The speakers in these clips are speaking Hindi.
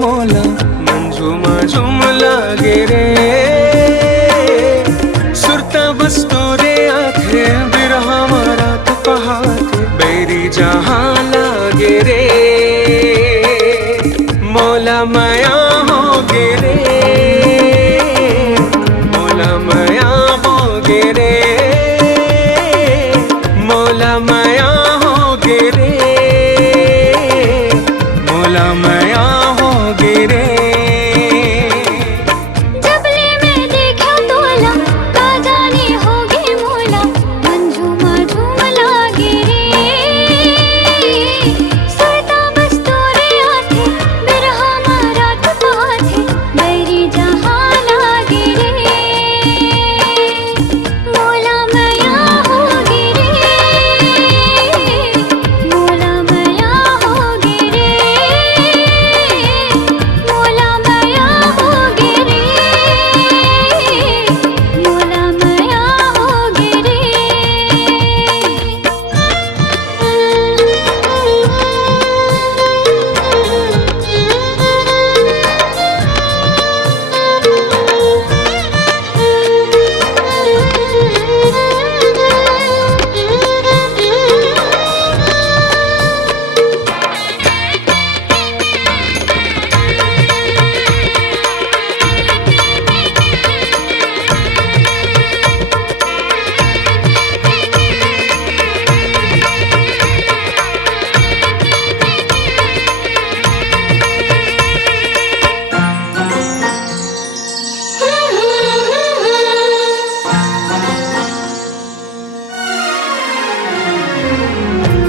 मोला मन झूमा झूम लागे रे। सुरता बस तोरे आखे बिरहा मारा तो पहाते बैरी जहां लागे रे। मोला माया हो गे रे, मोला माया हो गे रे, मोला माया हो गे रे, मोला माया हो गे रे। जबले मैं देखा तोला का जाने होगे मोला मन झूमा झूम लागे रे। सुरता बस तोरे आथे बिरहा मारा तो पाथे बैरी जहां लागे रे। मोला माया होगे रे, मोला माया होगे रे, मोला माया होगे रे, मोला माया होगे रे।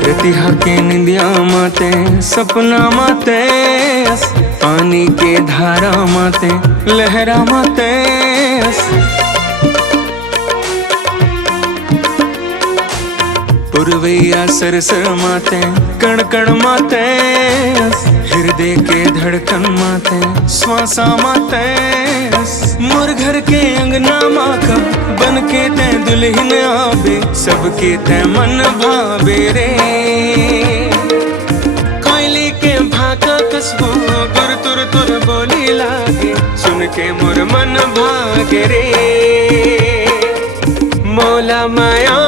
रतिहा के निंदिया माते सपना माते पानी के धारा माते लहरा माते। पुरवैया सरसर माते कण कण माते हृदय के धड़कन माते श्वासा माते। मोर घर के अंगना माँ का बन के तै दुल्हन आवे सबके तै मन भावे रे। कोयली के भाका कसबो तुर तुर तुर बोली लागे सुन के मोर मन भागे रे। मोला माया